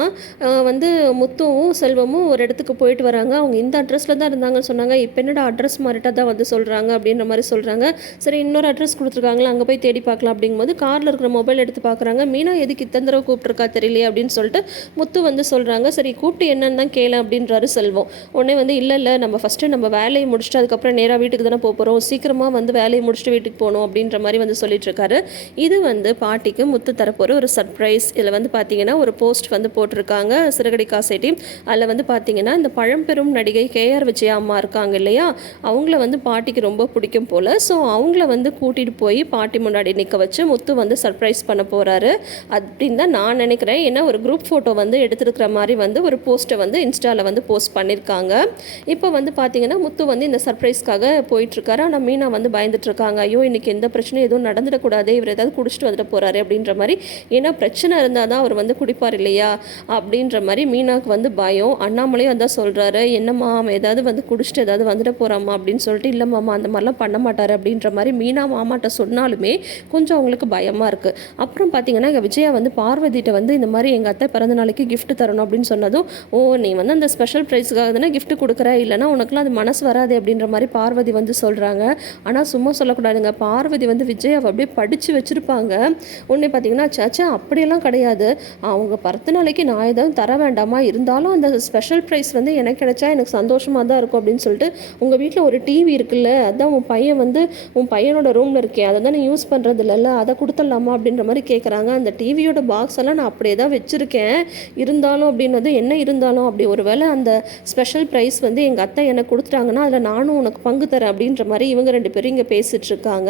வந்து முத்துவும் செல்வமும் ஒரு இடத்துக்கு போயிட்டு வராங்க. அவங்க இந்த அட்ரஸில் தான் இருந்தாங்கன்னு சொன்னாங்க. இப்போ என்னடா அட்ரஸ் மாறிட்டா தான் வந்து சொல்கிறாங்க அப்படின்ற மாதிரி சொல்கிறாங்க சரி இன்னொரு அட்ரஸ் கொடுத்துருக்காங்களா அங்கே போய் தேடி பார்க்கலாம் அப்படிங்கும்போது காரில் இருக்கிற மொபைல் எடுத்து பார்க்குறாங்க மீனா எதுக்கு இத்தனை தடவை கூப்பிட்ருக்கா தெரியலையே அப்படின்னு சொல்லிட்டு முத்து வந்து சொல்கிறாங்க சரி கூப்பிட்டு என்னன்னு தான் கேளேன் அப்படின்றாரு செல்வம். உடனே வந்து இல்லை இல்லை நம்ம ஃபஸ்ட்டு நம்ம வேலையை முடிச்சுட்டு அதுக்கப்புறம் நேராக வீட்டுக்கு தானே போக போகிறோம் சீக்கிரமாக வந்து வேலையை முடிச்சுட்டு வீட்டுக்கு போகணும் அப்படின்ற மாதிரி வந்து சொல்லிட்டு இருக்காரு. இது வந்து பாட்டிக்கு முத்து தரப்போகிற ஒரு சர்ப்ரைஸ் இதில் வந்து பார்த்தீங்கன்னா ஒரு போஸ்ட் வந்து போட்டிருக்காங்க சிறுகடி காசேட்டி அதில் வந்து பார்த்தீங்கன்னா இந்த பழம்பெரும் நடிகை கேஆர் விஜயா அம்மா இருக்காங்க இல்லையா? அவங்கள வந்து பாட்டிக்கு ரொம்ப பிடிக்கும் போல். ஸோ அவங்கள வந்து கூட்டிகிட்டு போய் பாட்டி முன்னாடி நிற்க வச்சு முத்து வந்து சர்ப்ரைஸ் பண்ண போகிறாரு அப்படின்னு தான் நான் நினைக்கிறேன். ஏன்னா ஒரு குரூப் ஃபோட்டோ வந்து எடுத்துருக்கிற மாதிரி வந்து ஒரு போஸ்ட்டை வந்து இன்ஸ்டாவில் வந்து போஸ்ட் பண்ணியிருக்காங்க இப்போ வந்து பார்த்தீங்கன்னா முத்து வந்து இந்த சர்ப்ரைஸ்க்காக போயிட்டுருக்காரு. ஆனால் மீனா வந்து பயந்துட்டுருக்காங்க ஐயோ இன்றைக்கி எந்த பிரச்சனையும் எதுவும் நடந்துடக்கூடாது. இவர் ஏதாவது குடிச்சிட்டு வந்துட்டு போகிறாரு அப்படின்ற மாதிரி. ஏன்னா பிரச்சனை இருந்தால் தான் அவர் வந்து குடிப்பார் இல்லையா? அப்படின்ற மாதிரி மீனாவுக்கு வந்து பயம். அண்ணாமலையும் அதான் சொல்கிறாரு என்னம்மா அவன் ஏதாவது வந்து குடிச்சிட்டு ஏதாவது வந்துட போகிறாம்மா அப்படின்னு சொல்லிட்டு இல்லை மாமா அந்த மாதிரிலாம் பண்ண மாட்டார். அப்படின்ற மாதிரி மீனா மாமாட்ட சொன்னாலுமே கொஞ்சம் அவங்களுக்கு பயமாக இருக்குது அப்புறம் பார்த்தீங்கன்னா எங்கள் விஜயா வந்து பார்வதிட்ட வந்து இந்த மாதிரி எங்கள் அத்தை பிறந்த நாளைக்கு கிஃப்ட் தரணும் அப்படின்னு சொன்னதும் ஓ நீ வந்து அந்த ஸ்பெஷல் ப்ரைஸுக்காக தானே கிஃப்ட் கொடுக்குற? இல்லைன்னா உனக்குலாம் அது மனசு வராது? அப்படின்ற மாதிரி பார்வதி வந்து சொல்கிறாங்க ஆனால் சும்மா சொல்லக்கூடாதுங்க. பார்வதி வந்து விஜயாவை அப்படியே படித்து வச்சுருப்பாங்க. உடனே பார்த்தீங்கன்னா சாச்சா அப்படியெல்லாம் கிடையாது. அவங்க பிறந்த நாளைக்கு நான் ஏதாவது தர வேண்டாமா? இருந்தாலும் அந்த ஸ்பெஷல் ப்ரைஸ் வந்து எனக்கு கிடைச்சா எனக்கு சந்தோஷமாக தான் இருக்கும் அப்படின்னு சொல்லிட்டு உங்கள் வீட்டில் ஒரு டிவி இருக்குல்ல அதான் உன் பையன் வந்து உன் பையனோட ரூமில் இருக்கே அதை தான் நீ யூஸ் பண்ணுறது இல்லைல்ல அதை கொடுத்துடலாமா அப்படின்ற மாதிரி கேட்குறாங்க அந்த டிவியோட பாக்ஸ் எல்லாம் நான் அப்படியே தான் வச்சுருக்கேன். இருந்தாலும் அப்படின்னது என்ன இருந்தாலும் அப்படி ஒரு வேளை அந்த ஸ்பெஷல் ப்ரைஸ் வந்து எங்கள் அத்தை எனக்கு கொடுத்துட்டாங்கன்னா அதில் நானும் உனக்கு பங்கு தரேன் அப்படின்ற மாதிரி இவங்க ரெண்டு பேரும் இங்கே பேசிகிட்ருக்காங்க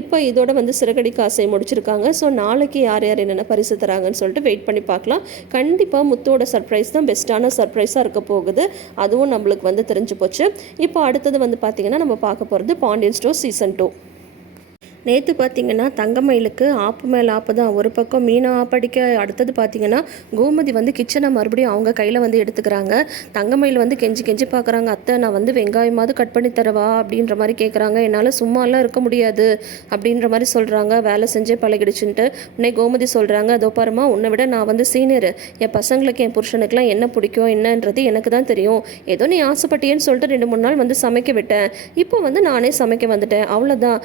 இப்போ இதோட வந்து சிறகடி காசை முடிச்சிருக்காங்க. ஸோ நாளைக்கு யார் யார் என்னென்ன பரிசு தராங்கன்னு சொல்லிட்டு வெயிட் பண்ணி பார்க்கலாம். கண்டிப்பாக முத்தோட சர்ப்ரைஸ் தான் பெஸ்ட்டான சர்ப்ரைஸாக இருக்க போகுது. அதுவும் நம்மளுக்கு வந்து தெரிஞ்சு போச்சு. இப்போ அடுத்தது வந்து பார்த்திங்கன்னா நம்ம பார்க்க போகிறது பாண்டியன் ஸ்டோர் சீசன் டூ நேற்று பார்த்தீங்கன்னா தங்கமயிலுக்கு ஆப்பு மேலே ஆப்பு தான் ஒரு பக்கம் மீனை ஆப்படிக்க அடுத்தது பார்த்தீங்கன்னா கோமதி வந்து கிச்சனை மறுபடியும் அவங்க கையில் வந்து எடுத்துக்கிறாங்க. தங்கமயில் வந்து கெஞ்சி கெஞ்சி பார்க்குறாங்க அத்தை நான் வந்து வெங்காயமாவது கட் பண்ணி தரவா? அப்படின்ற மாதிரி கேட்குறாங்க என்னால் சும்மாலாம் இருக்க முடியாது. அப்படின்ற மாதிரி சொல்கிறாங்க வேலை செஞ்சே பழகிடுச்சுன்ட்டு. உடனே கோமதி சொல்கிறாங்க அதோ பாருமா உன்னை விட நான் வந்து சீனியர் என் பசங்களுக்கு என் புருஷனுக்குலாம் என்ன பிடிக்கும் என்னன்றது எனக்கு தான் தெரியும். ஏதோ நீ ஆசைப்பட்டியேன்னு சொல்லிட்டு ரெண்டு மூணு நாள் வந்து சமைக்க விட்டேன். இப்போ வந்து நானே சமைக்க வந்துட்டேன். அவ்வளோதான்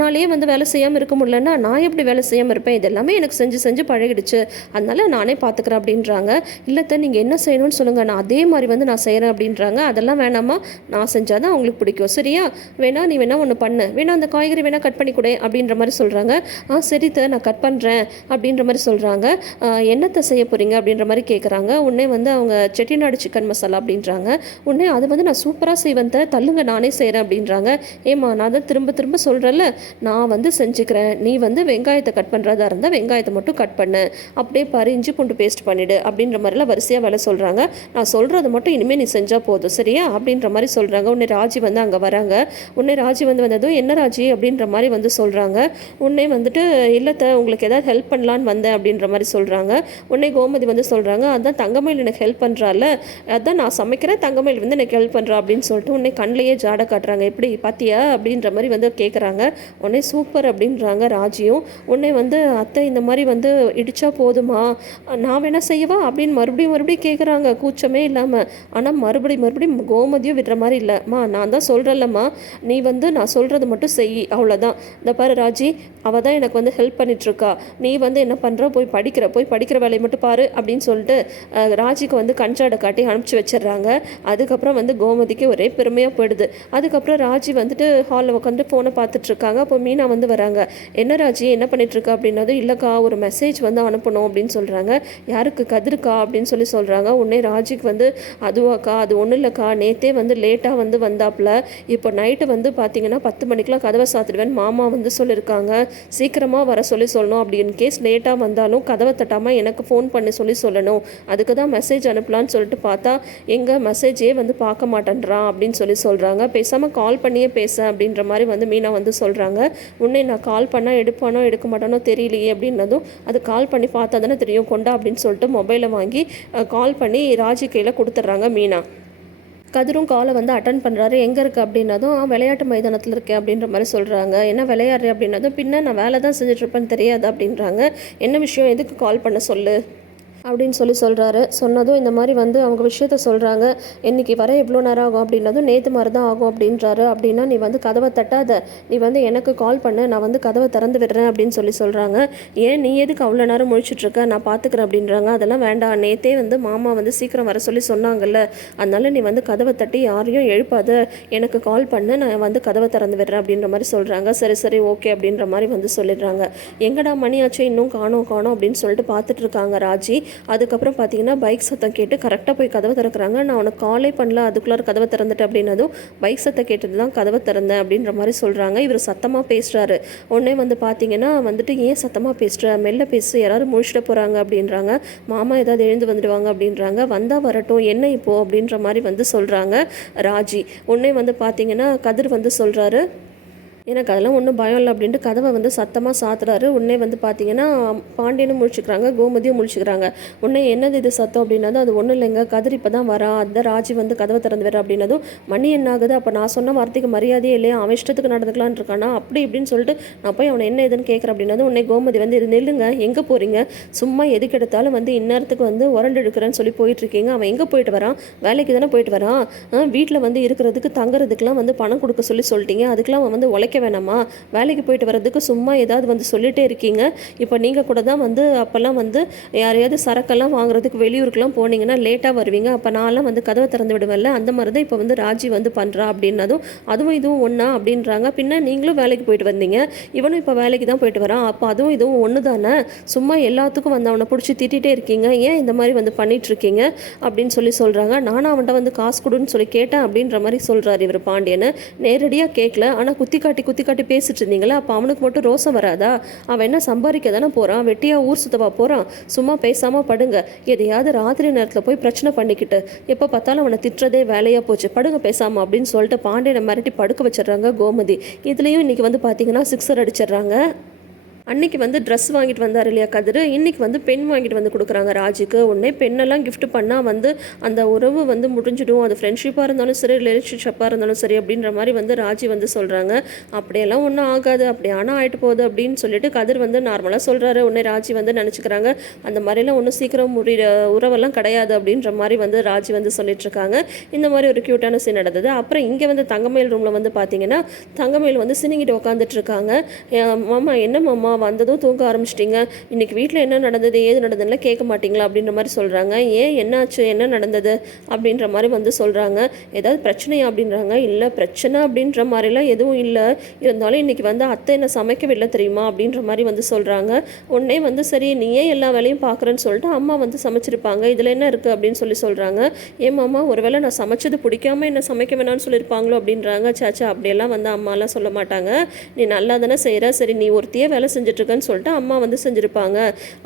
என்னாலேயே வந்து வேலை செய்யாமல் இருக்க முடியலன்னா நான் எப்படி வேலை செய்யாமல் இருப்பேன்? இது எல்லாமே எனக்கு செஞ்சு செஞ்சு பழகிடுச்சு. அதனால நானே பார்த்துக்கிறேன் அப்படின்றாங்க. இல்லத்த நீங்கள் என்ன செய்யணும்னு சொல்லுங்கள் நான் அதே மாதிரி வந்து நான் செய்கிறேன் அப்படின்றாங்க. அதெல்லாம் வேணாமா? நான் செஞ்சால் தான் அவங்களுக்கு பிடிக்கும். சரியா? வேணா நீ வேணா ஒன்று பண்ணு. வேணா அந்த காய்கறி வேணா கட் பண்ணி கொடு அப்படின்ற மாதிரி சொல்கிறாங்க ஆ சரி த நான் கட் பண்ணுறேன் அப்படின்ற மாதிரி சொல்கிறாங்க என்னத்தை செய்ய போகிறீங்க அப்படின்ற மாதிரி கேட்குறாங்க உடனே வந்து அவங்க செட்டிநாடு சிக்கன் மசாலா அப்படின்றாங்க. உடனே அது வந்து நான் சூப்பராக செய்வேன் தள்ளுங்க நானே செய்கிறேன் அப்படின்றாங்க. ஏம்மா நான் தான் திரும்ப திரும்ப சொல்கிறேன்ல நான் வந்து செஞ்சுக்கிறேன். நீ வந்து வெங்காயத்தை கட் பண்ணுறதா இருந்தால் வெங்காயத்தை மட்டும் கட் பண்ணு. அப்படியே பறிஞ்சு பூண்டு பேஸ்ட் பண்ணிவிடு அப்படின்ற மாதிரிலாம் வரிசையாக வேலை சொல்கிறாங்க நான் சொல்கிறது மட்டும் இனிமேல் நீ செஞ்சால் போதும் சரியா? அப்படின்ற மாதிரி சொல்கிறாங்க உன்னை ராஜி வந்து அங்கே வராங்க. உன்னை ராஜி வந்து வந்ததும் என்ன ராஜி? அப்படின்ற மாதிரி வந்து சொல்கிறாங்க உன்னை வந்துட்டு இல்லத்தை உங்களுக்கு ஏதாவது ஹெல்ப் பண்ணலான்னு வந்தேன் அப்படின்ற மாதிரி சொல்கிறாங்க உன்னை கோமதி வந்து சொல்கிறாங்க அதான் தங்கமயில் எனக்கு ஹெல்ப் பண்ணுறால அதான் நான் சமைக்கிறேன் தங்கமயில் வந்து எனக்கு ஹெல்ப் பண்ணுறா அப்படின்னு சொல்லிட்டு உன்னை கண்ணிலேயே ஜாட காட்டுறாங்க. எப்படி பார்த்தியா அப்படின்ற மாதிரி வந்து கேட்குறாங்க உடனே சூப்பர் அப்படின்றாங்க ராஜியும். உடனே வந்து அத்தை இந்த மாதிரி வந்து இடித்தா போதுமா? நான் வேணா செய்யவா? அப்படின்னு மறுபடியும் மறுபடியும் கேட்குறாங்க கூச்சமே இல்லாமல் ஆனால் மறுபடியும் மறுபடியும் கோமதியும் விடுற மாதிரி இல்லைம்மா நான் தான் சொல்கிறேன்லம்மா நீ வந்து நான் சொல்கிறது மட்டும் செய். அவ்வளோதான் இந்த பாரு ராஜி அவள் தான் எனக்கு வந்து ஹெல்ப் பண்ணிகிட்ருக்கா நீ வந்து என்ன பண்ணுற போய் படிக்கிற போய் படிக்கிற வேலையை மட்டும் பாரு அப்படின்னு சொல்லிட்டு ராஜிக்கு வந்து கஞ்சாடை காட்டி அனுப்பிச்சி வச்சிடுறாங்க. அதுக்கப்புறம் வந்து கோமதிக்கு ஒரே பெருமையாக போயிடுது. அதுக்கப்புறம் ராஜி வந்துட்டு ஹாலில் உட்காந்து ஃபோனை பார்த்துட்ருக்காங்க இருக்காங்க அப்போ மீனா வந்து வராங்க. என்ன ராஜி? என்ன பண்ணிட்டுருக்கா? அப்படின்னதும் இல்லைக்கா ஒரு மெசேஜ் வந்து அனுப்பணும் அப்படின்னு சொல்கிறாங்க யாருக்கு? கதிருக்கா? அப்படின்னு சொல்லி சொல்கிறாங்க உடனே ராஜிக்கு வந்து அதுவாக்கா அது ஒன்றும் இல்லைக்கா. நேத்தே வந்து லேட்டாக வந்து வந்தாப்புல. இப்போ நைட்டு வந்து பார்த்தீங்கன்னா பத்து மணிக்கெலாம் கதவை சாத்திடுவேன் மாமா வந்து சொல்லியிருக்காங்க சீக்கிரமாக வர சொல்லி சொல்லணும். அப்படி இன் கேஸ் லேட்டாக வந்தாலும் கதவை தட்டாமல் எனக்கு ஃபோன் பண்ணி சொல்லி சொல்லணும். அதுக்கு தான் மெசேஜ் அனுப்பலான்னு சொல்லிட்டு பார்த்தா எங்கள் மெசேஜே வந்து பார்க்க மாட்டேன்றான் அப்படின்னு சொல்லி சொல்கிறாங்க பேசாமல் கால் பண்ணியே பேச அப்படின்ற மாதிரி வந்து மீனா வந்து சொல்கிறாங்க உன்னை நான் கால் பண்ணால் எடுப்பானோ எடுக்க மாட்டானோ தெரியலையே அப்படின்னதும் அது கால் பண்ணி பார்த்தா தானே தெரியும் கொண்டா அப்படின்னு சொல்லிட்டு மொபைலை வாங்கி கால் பண்ணி ராஜி கையில் கொடுத்துட்றாங்க மீனா. கதிரும் காலை வந்து அட்டன் பண்ணுறாரு எங்கே இருக்குது அப்படின்னதும் விளையாட்டு மைதானத்தில் இருக்கேன் அப்படின்ற மாதிரி சொல்கிறாங்க என்ன விளையாடுறேன் அப்படின்னதும் பின்ன நான் வேலை தான் செஞ்சுட்ருப்பேன்னு தெரியாது அப்படின்றாங்க. என்ன விஷயம்? எதுக்கு கால் பண்ண சொல்லு? அப்படின்னு சொல்லி சொல்கிறாரு சொன்னதும் இந்த மாதிரி வந்து அவங்க விஷயத்த சொல்கிறாங்க இன்னைக்கு வர எவ்வளோ நேரம் ஆகும்? அப்படின்னதும் நேற்று மாதிரி தான் ஆகும் அப்படின்றாரு. அப்படின்னா நீ வந்து கதவை தட்டாத. நீ வந்து எனக்கு கால் பண்ணு. நான் வந்து கதவை திறந்து விடுறேன் அப்படின்னு சொல்லி சொல்கிறாங்க ஏன்? நீ எதுக்கு அவ்வளோ நேரம் முழிச்சிட்டு இருக்க? நான் பார்த்துக்கிறேன் அப்படின்றாங்க. அதெல்லாம் வேண்டாம். நேத்தே வந்து மாமா வந்து சீக்கிரம் வர சொல்லி சொன்னாங்கல்ல. அதனால நீ வந்து கதவை தட்டி யாரையும் எழுப்பாத. எனக்கு கால் பண்ணு. நான் வந்து கதவை திறந்து விடுறேன் அப்படின்ற மாதிரி சொல்கிறாங்க சரி சரி. ஓகே அப்படின்ற மாதிரி வந்து சொல்லிடுறாங்க. எங்கடா மணியாச்சு இன்னும் காணோம் காணோம் அப்படின்னு சொல்லிட்டு பார்த்துட்ருக்காங்க ராஜி. அதுக்கப்புறம் பார்த்தீங்கன்னா பைக் சத்தம் கேட்டு கரெக்டாக போய் கதவை திறக்கிறாங்க. நான் உனக்கு காலே பண்ணல அதுக்குள்ளார கதவை திறந்துட்டேன் அப்படின்னதும் பைக் சத்தம் கேட்டது தான் கதவை திறந்தேன் அப்படின்ற மாதிரி சொல்கிறாங்க இவர் சத்தமாக பேசுகிறாரு உடனே வந்து பார்த்தீங்கன்னா வந்துட்டு ஏன் சத்தமாக பேசுகிற மெல்ல பேசு யாராவது முழிச்சிட போகிறாங்க அப்படின்றாங்க. மாமா ஏதாவது எழுந்து வந்துடுவாங்க அப்படின்றாங்க. வந்தால் வரட்டும் என்ன இப்போது அப்படின்ற மாதிரி வந்து சொல்கிறாங்க ராஜி. உடனே வந்து பார்த்தீங்கன்னா கதிர் வந்து சொல்கிறாரு எனக்கு அதெல்லாம் ஒன்றும் பயம் இல்லை அப்படின்ட்டு கதவை வந்து சத்தமாக சாத்துறாரு. உடனே வந்து பார்த்தீங்கன்னா பாண்டியனும் முழிச்சுக்கிறாங்க கோமதியும் முழிச்சுக்கிறாங்க. உடனே என்னது இது சத்தம் அப்படின்னதும் அது ஒன்றும் இல்லைங்க கதிர் இப்போ தான் வரா அந்த ராஜி வந்து கதவை திறந்து வர அப்படின்னதும் மணி என்ன ஆகுது? அப்போ நான் சொன்ன வார்த்தைக்கு மரியாதையே இல்லையா? அவன் இஷ்டத்துக்கு நடந்துக்கலான்னு இருக்கானா? அப்படி இப்படின்னு சொல்லிட்டு நான் போய் அவனை என்ன ஏதுன்னு கேட்குறேன் அப்படின்னதும் உடனே கோமதி வந்து இது நில்லுங்க எங்கே போகிறீங்க சும்மா எதுக்கு எடுத்தாலும் வந்து இந்நேரத்துக்கு வந்து உரண்டு எடுக்கிறேன்னு சொல்லி போயிட்டு இருக்கீங்க. அவன் எங்கே போயிட்டு வரான்? வேலைக்கு தானே போயிட்டு வரான்? வீட்டில் வந்து இருக்கிறதுக்கு தங்குறதுக்குலாம் வந்து பணம் கொடுக்க சொல்லி சொல்லிட்டீங்க. அதுக்கெலாம் அவன் வந்து உழைக்க வேணாமா? வேலைக்கு போயிட்டு வர்றதுக்கு சும்மா ஏதாவது வந்து சொல்லிகிட்டே இருக்கீங்க. இப்போ நீங்கள் கூட தான் வந்து அப்போல்லாம் வந்து யாரையாவது சரக்கெல்லாம் வாங்குறதுக்கு வெளியூருக்குலாம் போனீங்கன்னா லேட்டாக வருவீங்க. அப்போ நான்லாம் வந்து கதவை திறந்து விடுவேன்ல. அந்த மாதிரி தான் இப்போ வந்து ராஜி வந்து பண்ணுறா அப்படின்னதும் அதுவும் இதுவும் ஒன்றா அப்படின்றாங்க. பின்ன நீங்களும் வேலைக்கு போயிட்டு வந்தீங்க. இவனும் இப்போ வேலைக்கு தான் போயிட்டு வரான். அப்போ அதுவும் இதுவும் ஒன்று தானே? சும்மா எல்லாத்துக்கும் வந்து அவனை பிடிச்சி திட்டிகிட்டே இருக்கீங்க. ஏன் இந்த மாதிரி வந்து பண்ணிகிட்ருக்கீங்க இருக்கீங்க? அப்படின்னு சொல்லி சொல்கிறாங்க நானும் அவன்கிட்ட வந்து காசு கொடுன்னு சொல்லி கேட்டேன் அப்படின்ற மாதிரி சொல்கிறாரு இவர் பாண்டியனை நேரடியாக கேட்கல. ஆனால் குத்தி காட்டி குத்தி காட்டி பேசிட்டு இருந்தீங்களா? அப்போ அவனுக்கு மட்டும் ரோசம் வராதா? அவன் என்ன சம்பாதிக்க தானே போகிறான் வெட்டியாக ஊர் சுத்தவா போகிறான் சும்மா பேசாமல் படுங்க. எதையாவது ராத்திரி நேரத்தில் போய் பிரச்சனை பண்ணிக்கிட்டு எப்போ பார்த்தாலும் அவனை திட்டுறதே வேலையாக போச்சு. படுங்க பேசாமல் அப்படின்னு சொல்லிட்டு பாண்டியனை மிரட்டி படுக்க வச்சிடுறாங்க கோமதி. இதுலேயும் இன்றைக்கி வந்து பார்த்தீங்கன்னா சிக்ஸர் அடிச்சிடுறாங்க. அன்னைக்கு வந்து ட்ரெஸ் வாங்கிட்டு வந்தார் இல்லையா கதிர்? இன்னைக்கு வந்து பெண் வாங்கிட்டு வந்து கொடுக்குறாங்க ராஜுக்கு. உடனே பெண்ணெல்லாம் கிஃப்ட் பண்ணால் வந்து அந்த உறவு வந்து முடிஞ்சிடும். அது ஃப்ரெண்ட்ஷிப்பாக இருந்தாலும் சரி ரிலேஷன்ஷிப்பாக இருந்தாலும் சரி அப்படின்ற மாதிரி வந்து ராஜி வந்து சொல்கிறாங்க அப்படியெல்லாம் ஒன்றும் ஆகாது. அப்படி ஆனால் ஆயிட்டு போகுது அப்படின்னு சொல்லிட்டு கதிர் வந்து நார்மலாக சொல்கிறாரு உடனே ராஜி வந்து நினச்சிக்கிறாங்க அந்த மாதிரிலாம் ஒன்றும் சீக்கிரம் முடிகிற உறவெல்லாம் கிடையாது அப்படின்ற மாதிரி வந்து ராஜி வந்து சொல்லிட்டுருக்காங்க. இந்த மாதிரி ஒரு க்யூட்டான சீன் நடந்தது. அப்புறம் இங்கே வந்து தங்கமயில் ரூமில் வந்து பார்த்தீங்கன்னா தங்கமயில் வந்து சினிங்கிட்டு உட்காந்துட்டு இருக்காங்க மாமா என்ன மாமா? வந்ததும் தூங்க ஆரம்பிச்சிட்டிங்க. இன்னைக்கு வீட்டில் என்ன நடந்தது ஏது நடந்ததுன்னு கேட்க மாட்டீங்களா அப்படின்ற மாதிரி சொல்கிறாங்க ஏன் என்னாச்சு என்ன நடந்தது அப்படின்ற மாதிரி வந்து சொல்கிறாங்க ஏதாவது பிரச்சனையா அப்படின்றாங்க. இல்லை பிரச்சனை அப்படின்ற மாதிரிலாம் எதுவும் இல்லை. இருந்தாலும் இன்றைக்கி வந்து அத்தை என்ன சமைக்கவில்லை தெரியுமா அப்படின்ற மாதிரி வந்து சொல்கிறாங்க உடனே வந்து சரி நீ ஏன் எல்லா வேலையும் பார்க்குறேன்னு சொல்லிட்டு அம்மா வந்து சமைச்சிருப்பாங்க. இதில் என்ன இருக்குது அப்படின்னு சொல்லி சொல்கிறாங்க ஏன் மாமா ஒருவேளை நான் சமைச்சது பிடிக்காம என்ன சமைக்க வேணாம்னு சொல்லியிருப்பாங்களோ அப்படின்றாங்க. சாச்சா அப்படியெல்லாம் வந்து அம்மாலாம் சொல்ல மாட்டாங்க. நீ நல்லா தானே செய்கிற சரி நீ ஒருத்தியே வேலை செஞ்சு செஞ்சிட்ருக்கேன்னு சொல்லிட்டு அம்மா வந்து செஞ்சுருப்பாங்க.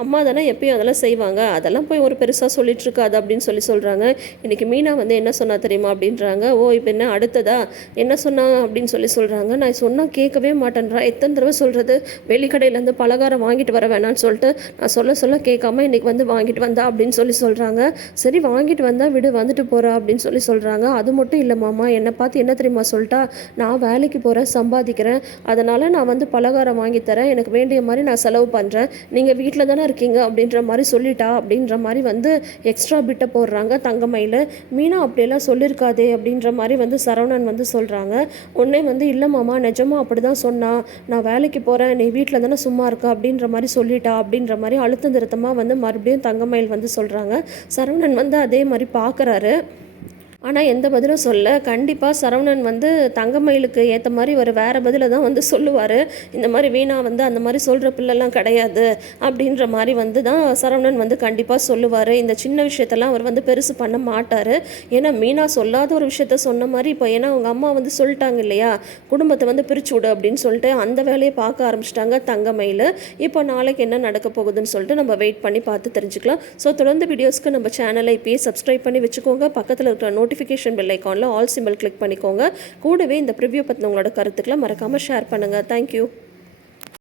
அம்மா தானே எப்பயும் அதெல்லாம் செய்வாங்க. அதெல்லாம் போய் ஒரு பெருசாக சொல்லிட்டு இருக்காது அப்படின்னு சொல்லி சொல்கிறாங்க இன்றைக்கி மீனா வந்து என்ன சொன்னா தெரியுமா அப்படின்றாங்க. ஓ இப்போ என்ன அடுத்ததா? என்ன சொன்னா அப்படின்னு சொல்லி சொல்கிறாங்க நான் சொன்னால் கேட்கவே மாட்டேன்றா. எத்தனை தடவை சொல்கிறது வெளிக்கடையிலேருந்து பலகாரம் வாங்கிட்டு வர வேணாம்னு சொல்லிட்டு நான் சொல்ல சொல்ல கேட்காம இன்றைக்கி வந்து வாங்கிட்டு வந்தா அப்படின்னு சொல்லி சொல்கிறாங்க சரி வாங்கிட்டு வந்தால் விடு வந்துட்டு போகிறா அப்படின்னு சொல்லி சொல்கிறாங்க அது மட்டும் இல்லை மாமா என்னை பார்த்து என்ன தெரியுமா சொல்லிட்டா நான் வேலைக்கு போகிறேன் சம்பாதிக்கிறேன். அதனால் நான் வந்து பலகாரம் வாங்கி தரேன். எனக்கு வேண்டிய மாதிரி நான் செலவு பண்ணுறேன் நீங்கள் வீட்டில் தானே இருக்கீங்க அப்படின்ற மாதிரி சொல்லிட்டா அப்படின்ற மாதிரி வந்து எக்ஸ்ட்ரா பிட்டை போடுறாங்க தங்கமயில். மீனா அப்படியெல்லாம் சொல்லியிருக்காதே அப்படின்ற மாதிரி வந்து சரவணன் வந்து சொல்கிறாங்க உடனே வந்து இல்லை மாமா நிஜமா அப்படி தான் சொன்னா. நான் வேலைக்கு போகிறேன் நீ வீட்டில் தானே சும்மா இருக்கா அப்படின்ற மாதிரி சொல்லிட்டா அப்படின்ற மாதிரி அழுத்தம் திருத்தமாக வந்து மறுபடியும் தங்கமயில் வந்து சொல்கிறாங்க சரவணன் வந்து அதே மாதிரி பார்க்குறாரு ஆனால் எந்த பதிலும் சொல்ல. கண்டிப்பாக சரவணன் வந்து தங்கமயிலுக்கு ஏற்ற மாதிரி ஒரு வேறு பதிலை தான் வந்து சொல்லுவார். இந்த மாதிரி வீணா வந்து அந்த மாதிரி சொல்கிற பிள்ளைலாம் கிடையாது அப்படின்ற மாதிரி வந்து தான் சரவணன் வந்து கண்டிப்பாக சொல்லுவார். இந்த சின்ன விஷயத்தெல்லாம் அவர் வந்து பெருசு பண்ண மாட்டார். ஏன்னா மீனா சொல்லாத ஒரு விஷயத்த சொன்ன மாதிரி இப்போ ஏன்னா அவங்க அம்மா வந்து சொல்லிட்டாங்க இல்லையா? குடும்பத்தை வந்து பிரிச்சு விடு அப்படின்னு சொல்லிட்டு அந்த வேலையை பார்க்க ஆரம்பிச்சிட்டாங்க தங்கமயில் இப்போ நாளைக்கு என்ன நடக்க போகுதுன்னு சொல்லிட்டு நம்ம வெயிட் பண்ணி பார்த்து தெரிஞ்சுக்கலாம். ஸோ தொடர்ந்து வீடியோஸ்க்கு நம்ம சேனலை இப்பயே சப்ஸ்கிரைப் பண்ணி வச்சுக்கோங்க. பக்கத்தில் இருக்கிற நோட்டிஃபிகேஷன் பெல் ஐக்கானில் ஆல் சிம்பிள் கிளிக் பண்ணிக்கோங்க. கூடவே இந்த ப்ரிவ்யூ பற்றின உங்களோட கருத்துக்களை மறக்காமல் ஷேர் பண்ணுங்கள் தேங்க்யூ